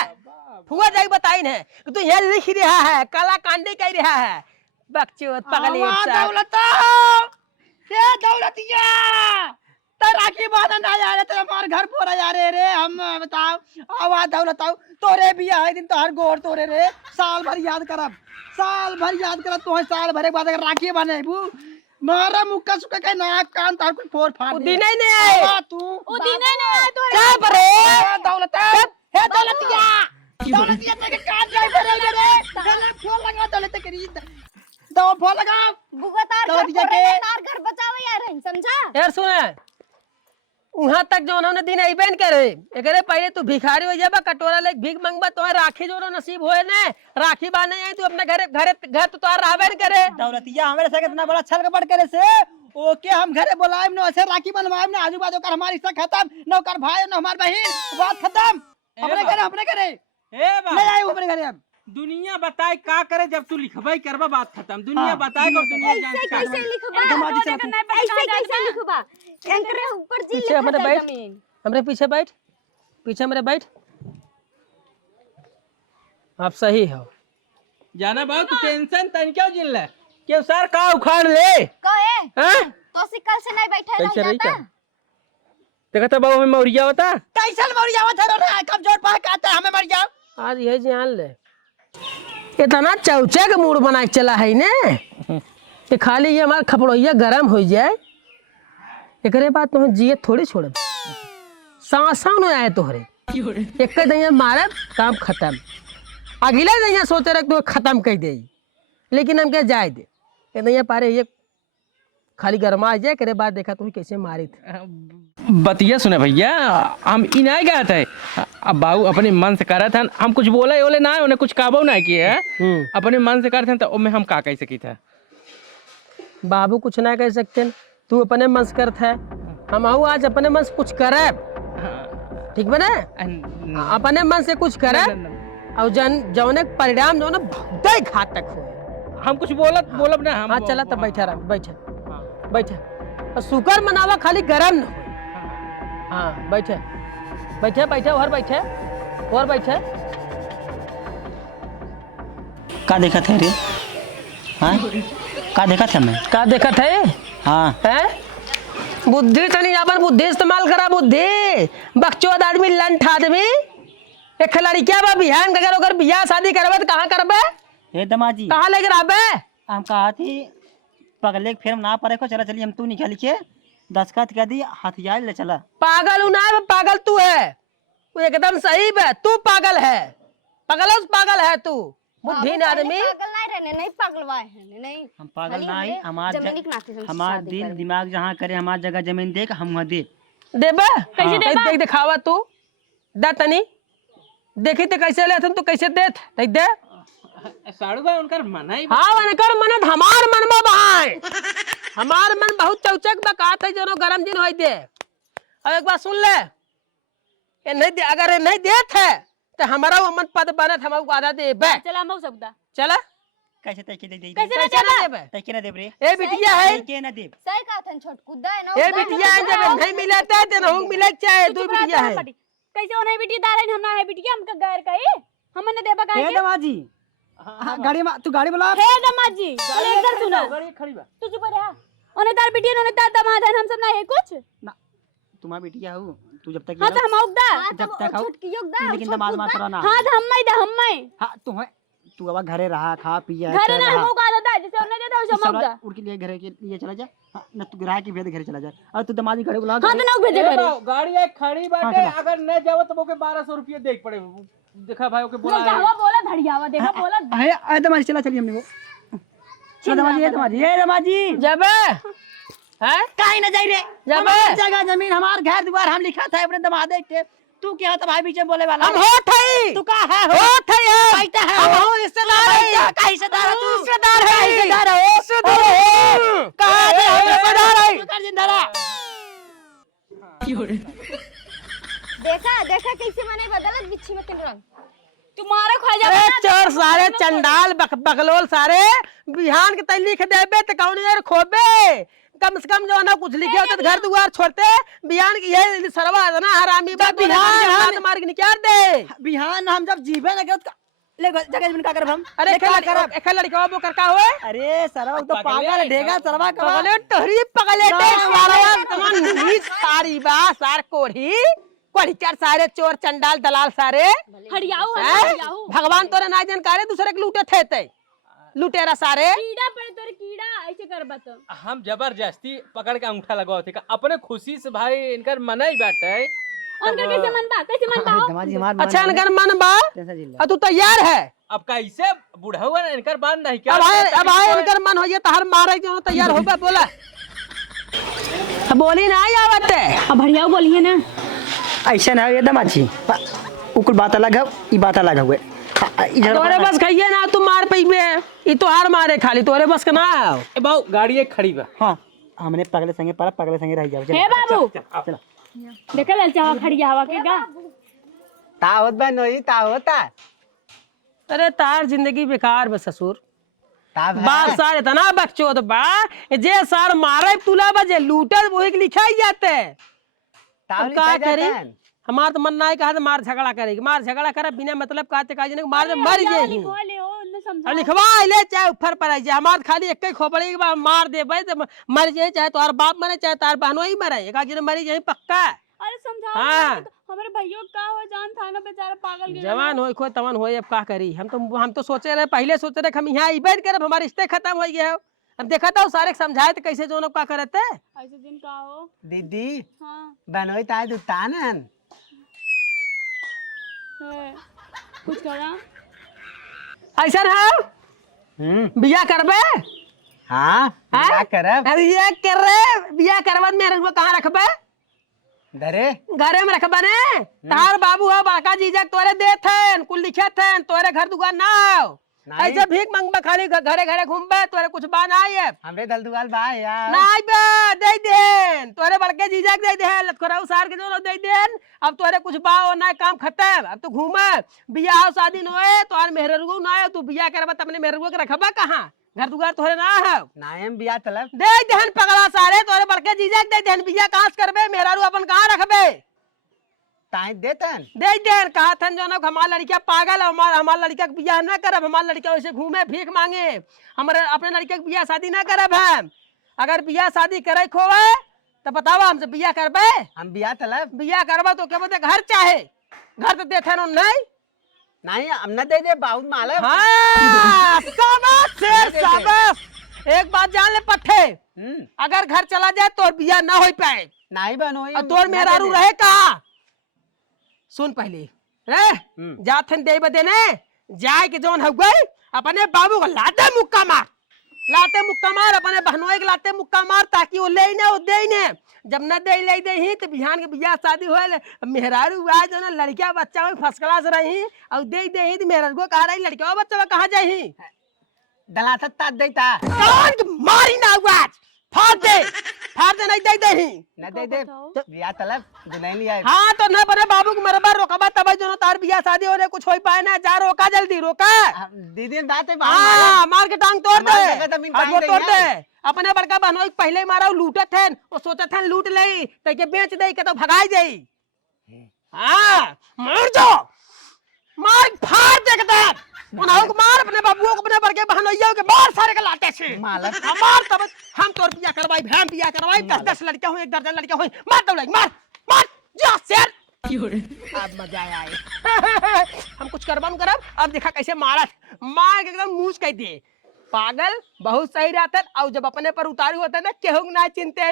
फुआ जाई बताइन है कि तू ये लिख रहा है काला कांडी कह रहा है बकचोद पगली दौलता ये दौलतिया राखी बांधन आ जा रे तेरे हमार घर पर आ रे रे हम बताओ आवाज दौलताओ तोरे भी आए दिन तोहर गोर तोरे रे साल भर याद करब तो साल भर के बाद अगर राखी बनेबू मारा मुक्का सुक्का के नाक कान तार कुछ फोड़ फाड़ दे दिन नहीं आए तू ओ दिने ने आए तो क्या रे दौलता हे दौलतिया तेरे काट जाए रे रे गला फोड़ लगा दौलत करी दो फोड़ लगा बुआ तार घर दौलतिया पर के रहे, तार घर बचावे यार है, समझा। यार सुने वहां तक जो उन्होंने दिन अइबेन करे एकरे पहले तू भिखारी हो जाबा कटोरा ले भीख मंगबा तो राखी जो नसीब होए ने राखी बांधे आई तू अपने घर तो तोहार रहबे न करे दौलतिया हमरे से कितना बड़ा छल कपट करे से ओके हम घरे बुलाएम न ऐसे राखी बनवाएम न आजू बाजू कर हमारी हिस्सा खत्म न कर भाई न हमार बहन बात खत्म अपने घरे ए बा ले आए अपने घरे अब दुनिया बताए का करे जब तू लिखबाई करबा बात खत्म दुनिया बताए और दुनिया जान ऐसे का कैसे लिखबा दमादी चला तू। ऐसे कैसे लिखबा एंकरे ऊपर जी पीछे लिखा हमरे था बैठ जमीन। हमरे पीछे बैठ पीछे हमरे बैठ आप सही हो जाना बाबू तू टेंशन तन क्यों जिल ले क्यों सर का उखाड़ ले कहे हैं तो कल से नहीं बैठा कैसे रह रही जाता क्या देखा था बाबू में मौरिया होता कैसल मर जाओ थरो ना कमजोर पा कहता हमें मर जाओ आज ये जान ले इतना चौचे का मूड बना के चला है ने कि खाली ये हमारा खपड़ोइया गरम हो जाए एकरे बाद तो जिए थोड़ी छोड़ब सांसां न आए तोहरे एक दैया मारब काम खत्म अगले दैया सोचे रख तो खत्म कर दे लेकिन हम क्या जाए दे ये दैया पारे ये खाली गरमा आ जाए करे बाद देखा तू कैसे मारी थी बतिया सुने भैया हम इनाय गया थे अब बाबू अपने मन से करा था हम कुछ बोले ओले ना उन्हें कुछ काबू ना किए अपने मन से करते तो में हम का कह सकी था बाबू कुछ ना कह सकते तू अपने मन से करत है हम आहू आज अपने मन से कुछ करे ठीक बने अपने मन से कुछ करे और जौने परिणाम जो ना बहुत ही घातक हो हम कुछ बोलब ना हम हाँ चला तब बैठा रहा बैठा बैठा और शुक्र मनावा खाली गरम न हो हाँ बैठे बैठे बैठे और बैठे और बैठे का देखा थे रे हां का देखा था मैं का देखा थे हां हैं बुद्धि तनी अपन बुद्धि इस्तेमाल करा बुद्धि बकचोद आदमी लंठ आदमी एक खिलाड़ी क्या बा बिहान का अगर बियाह शादी करबे तो कहाँ करबे हे दमाजी कहाँ लेकर आबे हम कहा थी पगले के फिल्म ना पड़े को चला चलिए हम तू निकल के दस्खत कर दी हथियार ले चला पागल हूँ ना पागल तू है तू एकदम सही है तू पागल है पागल है तू बुद्धिहीन आदमी पागल नहीं रहने नहीं पगलवाए हैं नहीं हम पागल खाली ना हमरे हमार जमीनी के नाते से उनसे हमार शादी दिल करे। दिमाग जहाँ करे हमार जगह जमीन देख हम वहाँ दे देबे कैसे देबा? देख दिखावा तू दा तनी देखी तो कैसे ले तू कैसे देत देख दे साड़ू भाई उनका मना ही हाँ उनकर मनत हमार मन में बहाए हमार मन बहुत चौचक बकात है जो गरम दिन होई दे और एक बात सुन ले ये नहीं दे अगर ये नहीं देत है तो हमारा वो मन पद बनत हम आधा देबे चला हम सबदा चला कैसे तैके दे दे कैसे कैसे ना देबे तैके ना दे रे ए बिटिया है तैके ना दे सही कहा था छोट कुदा है ना ए बिटिया है जब नहीं मिलता है तो नहीं मिले चाहे तू बिटिया है कैसे ओने बेटी दारन हम ना है बेटी हम का गैर कही हमने देबा हे काहे दमाजी गाड़ी में तू गाड़ी बुला हे दमाजी ओने इधर सुना गाड़ी खड़ी बा तू चुप रहा ओने तार बेटी ओने तार दामाद है हम सब ना है कुछ तुम्हारा बेटिया हो तू जब तक हां तो हम औदा जब तक आओ छोट की योगदा लेकिन दमाद मार करा ना हां तो हम हाँ तू अब घरे रहा खा पिया घर ना हम का दादा जैसे ओने देता उसे हम औदा उनके लिए घर के लिए चला जा न तू ग्राहक के भेद घर चला जा और तू दमादी घरे बुला हां तो ना भेजे ए करे बाबू, गाड़ी एक खड़ी बाटे अगर न जाओ तो ओके 1200 रुपया देख पड़े देखा भाई ओके बोला जावा बोला धड़ियावा देखा बोला है दमादी चला चलिए हमने वो चला दमादी ये दमादी जबे हैं काहे न जाई रे जब हमार जगह जमीन हमार घर द्वार हम लिखा था अपने दमादे के तू क्या होता भाई बीच में बोले वाला हम होत हई तू का है होत हई हम कैसा है हम हो रिश्तेदार हई का हिस्सेदार है तू रिश्तेदार हई हिस्सेदार है रिश्तेदार हई कहां से हम रिश्तेदार हई कर जिंदा देखा देखा कैसे मने बदलत बिच्छी में तिल रंग तुम्हारा ख्वाजा अरे बना चोर सारे चंडाल बकलोल सारे बिहान के तई लिख देबे त कौन यार खोबे कम से कम जो ना कुछ लिखे होते घर द्वार छोड़ते बिहान की ये सरवा है ना हरामी बा बिहान हाथ मार के निकाल दे बिहान हम जब जीवे ना ले जगह में का करब हम अरे क्या करब एक लड़का वो कर का होए अरे सरवा तो पागल ढेगा सरवा का बोले टहरी पगले दे सरवा तमन नीच सारी बा सार कोढ़ी कोढ़ी चार सारे चोर चंडाल दलाल सारे हरियाऊ हैं? हरियाऊ भगवान तोरे ना जानकारे दूसरे के लूटे थे ते लुटेरा सारे कीड़ा पड़े तोरे कीड़ा ऐसे कर बत हम जबरदस्ती पकड़ के अंगूठा लगवाओ थे अपने खुशी से भाई इनकर मना ही बाटे उनका कैसे मन बा कैसे मन बा अच्छा इनकर मन बा तू तैयार है अब कैसे बुढ़ावा इनकर बांध नहीं क्या अब आए इनकर मन होइए तो हर मारे जो तैयार होबे बोला बोली ना आवत अब हरियाऊ बोलिए ना ऐसा ना ये दमाची उकुल बात अलग है ई बात अलग हुए तोरे बस कहिए ना तू मार पईबे ई तो हार मारे खाली तोरे बस के ना आओ ए बाऊ गाड़ी एक खड़ी बा हाँ हमने पगले संगे पर पगले संगे रह जाओ हे बाबू चलो देखा लल चावा खड़ी हवा के गा तावत बा नई तावता अरे तार जिंदगी बेकार बे ससुर ताव बात सार इतना बकचोद बा जे सार मारे तुला बजे लूटर वो एक लिखाई जाते अब का करी हमार तो मन ना है कहा मार झगड़ा करेगी मार झगड़ा करे बिना मतलब कहते काज नहीं मार दे मर जे ही लिखवा ले हो ने समझा अब लिखवा ले चाहे ऊपर पर आई जाए हमार खाली एक ही खोपड़ी के बाद मार दे भाई तो मर जाए चाहे तुम्हार बाप मरे चाहे तार बहनों ही मरे एक आगे मरी जाए पक्का अरे समझाओ हाँ। हमारे भैया का हो जान था ना बेचारा पागल गिरा जवान हो खो तमन हो अब का करी हम तो सोचे रहे पहले सोचे रहे कि हम यहाँ इबेट करब हमारे रिश्ते खत्म हो गए अब देखा था सारे समझाए तो कैसे जो का करते ऐसे दिन का हो दीदी हाँ बनोई ताय दुतानन है। कुछ करा ऐसा है बिया करबे हाँ क्या करब अरे ये कर रहे बिया करबत में रखबो कहाँ रखबे धरे घरे में रखबा ने तार बाबू है बड़का जीजा तोरे देत हैं कुल लिखे थे तोरे घर दुकान ना आओ नहीं। ऐसे भीख मंगबा खाली घरे घरे घूमबे तोरे कुछ बा ना आए हमरे दल दुगाल बा यार ना आइबे दे देन तोरे बड़के जीजा के दे दे लतखोरा उसार के जो दे देन अब तोरे कुछ बा और ना काम खत्म अब तो घूमे बियाह हो शादी न होए तोर मेहरगो ना आए तू बियाह करबा त अपने मेहरगो के रखबा कहां घर दुगार तोरे ना है नायम बिया तलब दे देहन पगला सारे तोरे बड़के जीजा के दे देहन बियाह कहां से करबे मेहरारू अपन कहां रखबे ताई देतन दे देन कहा थन जो ना हमार लड़किया पागल है हमार लड़का के बियाह ना करब हमार लड़का वैसे घूमे भीख मांगे हमारे अपने लड़के के बियाह शादी ना करब हम अगर बियाह शादी करे खोवे तो बतावा हमसे बियाह करबे हम बिया तलब बियाह करबा तो क्या बोलते घर चाहे घर तो देथे न नहीं नहीं हम न दे दे बहुत मालूम हाँ शाबाश शेर शाबाश एक बात जान ले पट्टे अगर घर चला जाए तो बियाह ना हो पाए नहीं बनोई और तोर मेहरारू रहे कहा सुन पहले रे जाथन दे बदेने जाए के जोन हो गई अपने बाबू को लाते मुक्का मार अपने बहनों के लाते मुक्का मार ताकि वो ले ना वो दे ने जब न दे ले दे ही तो बिहान के बियाह शादी होए मेहरारू हुआ जो ना लड़किया बच्चा में फर्स्ट क्लास रही और दे ही तो मेहरारू को कहा रही लड़किया बच्चा कहाँ जाही दलासत तात देता कौन मारी ना हुआ फाड़ दे नहीं दे ही न दे दे बिया तलब दुल्हन लिया हाँ तो न बने बाबू को मरबा रोकबा तब जो तार बियाह शादी होने कुछ हो पाए ना जा रोका जल्दी रोका दीदी बात है हाँ मार के टांग तोड़ दे हमारे जगह जमीन आज वो टांग तोड़ देंगे। दे अपने बड़का बहनों पहले मारा लूटत थे वो सोचत थे लूट ले तो के बेच दे के तो भगाई जाई हाँ मार दो मार फाड़ दे के उन्हों को मार अपने बाबुओं को अपने बड़के बहनोइयों के मार सारे के लाते से मालक हमार तब हम तोर बियाह करवाई हम बियाह करवाई 10 लड़कियां हुई 1 दर्जन लड़कियां हुई मार दो मार मार जा शेर अब मजा आए हम कुछ करबा न करब अब देखा कैसे मारत मार के एकदम मूछ कह दिए पागल बहुत सही रहते और जब अपने पर उतारू होते ना केहू ना चिंते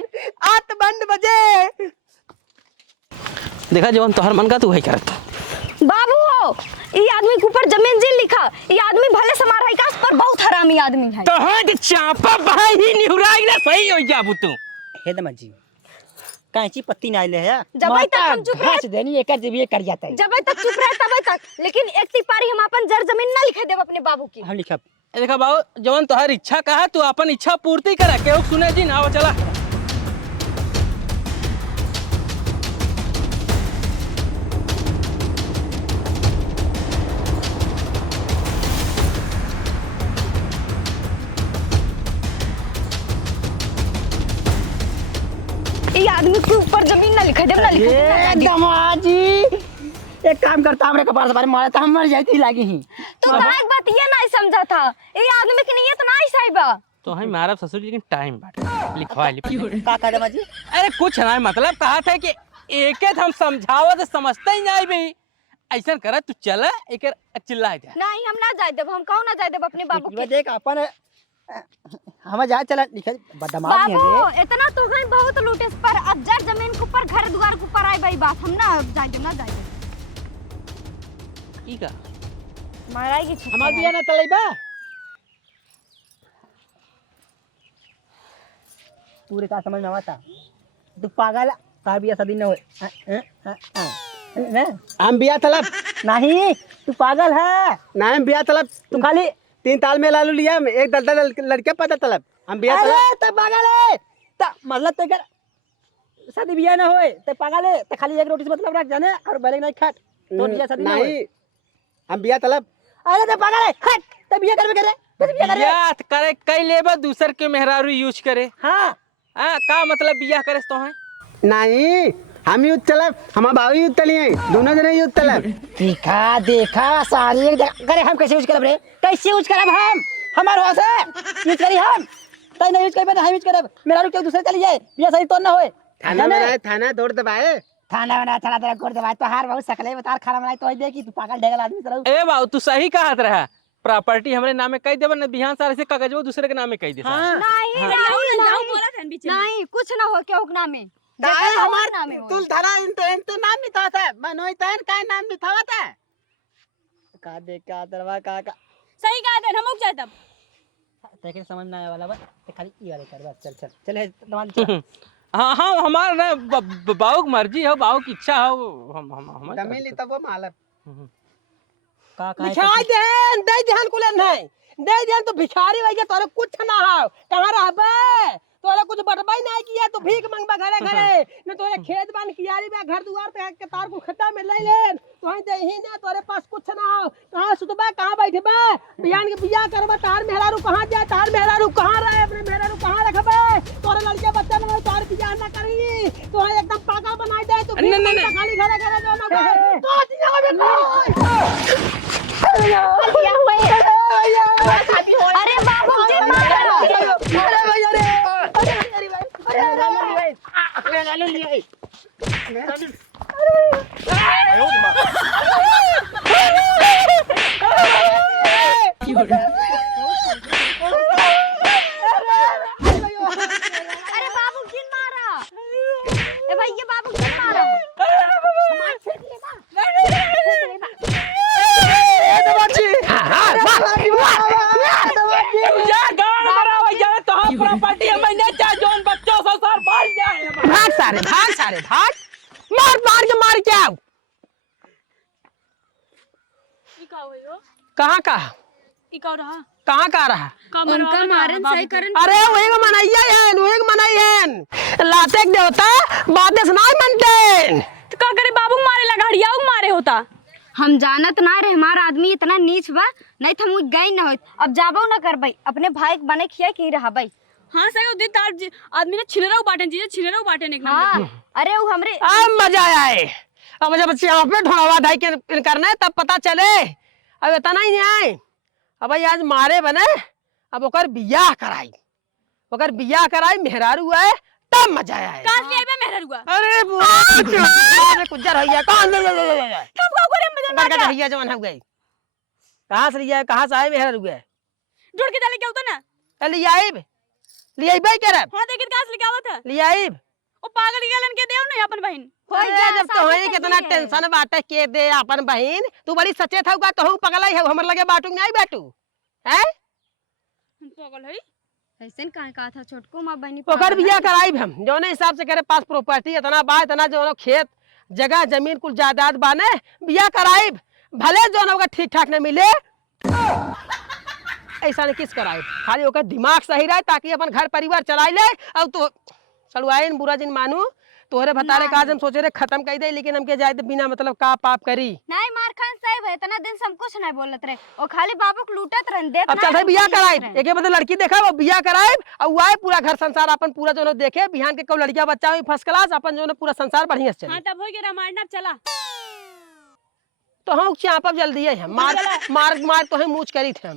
आत बंद बजे देखा जवन तोहर मन का तू वही करत बाबू हो ये आदमी के ऊपर जमीन जिल लिखा ये आदमी भले समार है का पर बहुत हरामी आदमी है तो है कि चापा भाई ही निहुराई ना सही हो जाबू तू हे दमा जी कांची पत्ती ना ले है जब तक हम चुप रहे घास देनी एकर जब ये कर जाता है जब तक चुप रहे तब तक, लेकिन एक तिपारी हम अपन जर जमीन ना लिखे देब अपने बाबू की। हम लिखब ए देखा बाबू जवन तोहर इच्छा कहा तू अपन इच्छा पूर्ति करा केहू सुने जी ना चला। ये आदमी के ऊपर जमीन ना लिखे देब ना लिखे देब। दमाजी एक काम करता हमरे कपार से बारे मारा था हम मर जाती लागी ही तो एक बात ये नहीं समझा था, ये आदमी की नीयत ना ही सही बा। तो हम मारा ससुर जी लेकिन टाइम बाट लिखवा ली। का का दमाजी अरे कुछ ना मतलब कहा था कि एक हम समझावत समझते ही नहीं भाई ऐसा करा तू चला एक चिल्ला दे। नहीं हम ना जाए देब, हम कहूं ना जाए देब अपने बाबू के। देख अपन हम जा चला लिखे बदमाश हैं रे बाबू इतना तो गई बहुत लूटे पर अब जर जमीन के ऊपर घर द्वार के ऊपर आई भाई बात हम ना जाए देब ना जाए देब। की का माराई की हमार बिया ना तलैबा पूरे का समझ में आता तू पागल का बिया शादी न होए हम बिया तलब नहीं तू पागल है नहीं बिया तलब तू खाली 3 ताल में लालू लिया एक दलदल लड़के पता तलब हम बिया तलब तो पागल है तो मतलब ते कर शादी बिया ना होए ते पागल है ते खाली एक रोटी से मतलब रख जाने और बेले नहीं खाट तो बिया शादी नहीं हम बिया तलब अरे ते पागल है हट ते बिया करबे करे ते बिया करे याद करे कई लेबर दूसर के मेहरारू यूज करे। हां का मतलब बियाह करे तो है नहीं हम यूथ चलब हमार बाबू यूथ चलिए दोनों जने यूथ चलब देखा देखा सारी एक जगह करे हम कैसे यूज करब रे कैसे यूज करब हम हमार हो से यूज करी हम तै नहीं यूज करबे हम यूज करब मेरा रुक के दूसरे चली जाए ये सही तो ना होए थाना बनाए थाना दौड़ दबाए थाना दौड़ दबाए तो हार बहुत सकले बता खाना बनाए तो दे कि तू पागल ढेगल आदमी तरह ए बाबू तू सही कहत रहा प्रॉपर्टी हमरे नामे कह देबन न बिहान सारे से कागजवा दूसरे के नामे कह दे। नहीं नहीं कुछ ना हो के हुकना में हमार तू धरा इंते नाम नहीं था मनोई तन का नाम नहीं था का देख का दरवा का सही कहा था हम जाए तब तेरे समझ ना आने वाला बस ते खाली ई वाले कर बस चल चल तमाम हाँ हाँ हमार ना बाबू की मर्जी हो बाबू की इच्छा हो हम जमीन तब वो मालक का भिखारी देन दे ध्यान को लेन है दे ध्यान तो भिखारी वही के तोरे कुछ ना हाव कहां रहबे तोरे कुछ बटबाई नहीं किया तो भीख मंगबा घरे घरे न तोरे खेत बान कियारी बा घर दुआर पे के तार को खड्डा में ले लेन तो ही दे ही ना तोरे पास कुछ ना हाव कहां सुतबा कहां बैठबे बियान के बियाह करबा तार मेहरारू कहां जाए तार मेहरारू कहां रहे अपने मेहरारू कहां रखबे तोरे लड़के बच्चा न तार बियाह ना करी तो एकदम पागल बनाई दे तो खाली घरे घरे जो ना तो दिया अरे बाबू जी अरे भैया रे अरे बाबू जी मारा ए भैया बाबू जी मारा प्रॉपर्टी है मैंने चाहे जोन बच्चों से सर बाल जाए भाग सारे भाग मार के आओ ई का होयो कहाँ का ई का रहा कहाँ का रहा उनका मारन सही करन अरे वही को मनाइया है लाते के देवता बातें सुनाई मनते तो का करे बाबू मारे ला घड़ियाऊ मारे होता। हम जानत ना रे हमारा आदमी इतना नीच बा नहीं तो हम गई ना होत अब जाबो ना कर भाई अपने भाई के बने खिया के रहा भाई। हां सही होती तार आदमी ने छिनराऊ बाटन जी छिनराऊ बाटन एक हां नंबर अरे वो हमरे अब मजा आया है अब जब बच्चे यहाँ पे ढोड़ावा ढाई के करना है तब पता चले अब इतना ही नहीं आए अब भाई आज मारे बने अब ओकर बियाह कराई मेहरारू आए तब मजा आया है कास ले बे मेहर हुआ अरे अरे कुजर भैया कहां ले तुम का करे मजा बड़का भैया जवान हो गई कहां से लिया कहां से आए मेहरारू गए जोड़ के चले क्या होता ना लियाई भाई करब हां देखिए कास लेके आवत है लियाई ओ पागल गेलन के देव नहीं अपन बहन अरे जब तो है कितना टेंशन बाटे के दे अपन बहन तू बड़ी सचेत हौ का तो हूं पगलाई हौ हमर लगे बाटू नहीं बाटू हैं पागल है ऐसे कहा था छोटको माँ बहनी ओकर पागल बिया है। कराइब हम जौने हिसाब से करे पास प्रॉपर्टी इतना बा इतना जो खेत जगह जमीन कुल जायदाद बाने बिया कराइब भले जो होगा ठीक ठाक न मिले ऐसा नहीं किस कराइब खाली ओकर दिमाग सही रहे ताकि अपन घर परिवार चला ले और तो सड़ुआइन बुरा जिन मानू तोहरे भतारे का आज हम सोचे रहे खत्म कर दे लेकिन हमके जाए तो बिना मतलब का पाप करी नहीं मार खान साहब है इतना दिन से हम कुछ नहीं बोलत रहे और खाली बाबू को लूटत रहन देत अब चल बिया कराइब एक मतलब लड़की देखा वो बिया कराइब और वो आए पूरा घर संसार अपन पूरा जो देखे बिहान के कब लड़कियां बच्चा हुई फर्स्ट क्लास अपन जो पूरा संसार बढ़िया से हाँ चले तब हो गया रामायण अब चला तो हम चापब जल्दी है मार मार मार तो हम मूछ करी थे हम